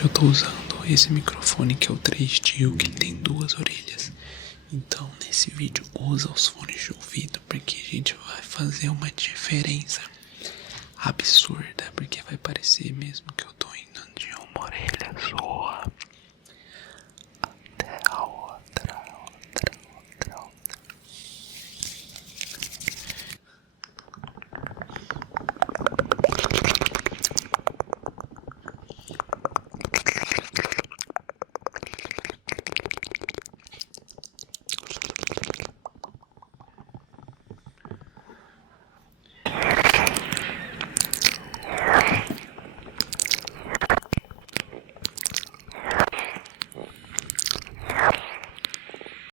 Hoje eu tô usando esse microfone que é o 3DIO, que tem 2 orelhas. Então, nesse vídeo, usa os fones de ouvido, porque a gente vai fazer uma diferença absurda, porque vai parecer mesmo que eu tô indo de uma orelha